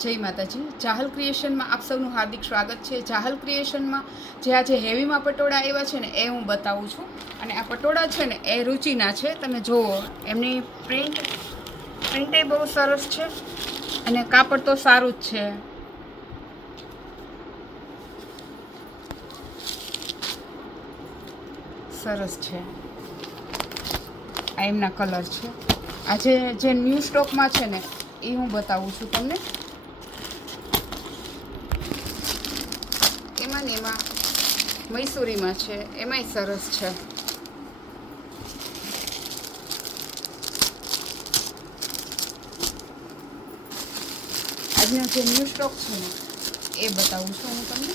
જય માતાજી. ચાહલ ક્રિએશનમાં આપ સૌનું હાર્દિક સ્વાગત છે. ચાહલ ક્રિએશનમાં જે આજે હેવીમાં પટોળા આવ્યા છે ને એ હું બતાવું છું. અને આ પટોળા છે ને એ રુચિના છે. તમે જુઓ, એમની પ્રિન્ટ એ બહુ સરસ છે અને કાપડ તો સારું જ છે. સરસ છે. આ એમના કલર છે. આજે જે ન્યૂ સ્ટોકમાં છે ને એ હું બતાવું છું તમને. એમાં ને એમાં મૈસૂરીમાં છે, એમાંય સરસ છે. આજનો જે ન્યૂ સ્ટોક છે ને એ બતાવું છું હું તમને.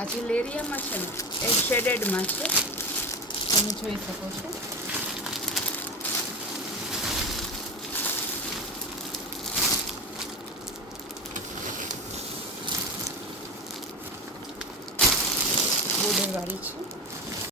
આ જે લેરિયામાં છે ને એ શેડેડમાં છે, તમે જોઈ શકો છો. બોર્ડરવાળી છે.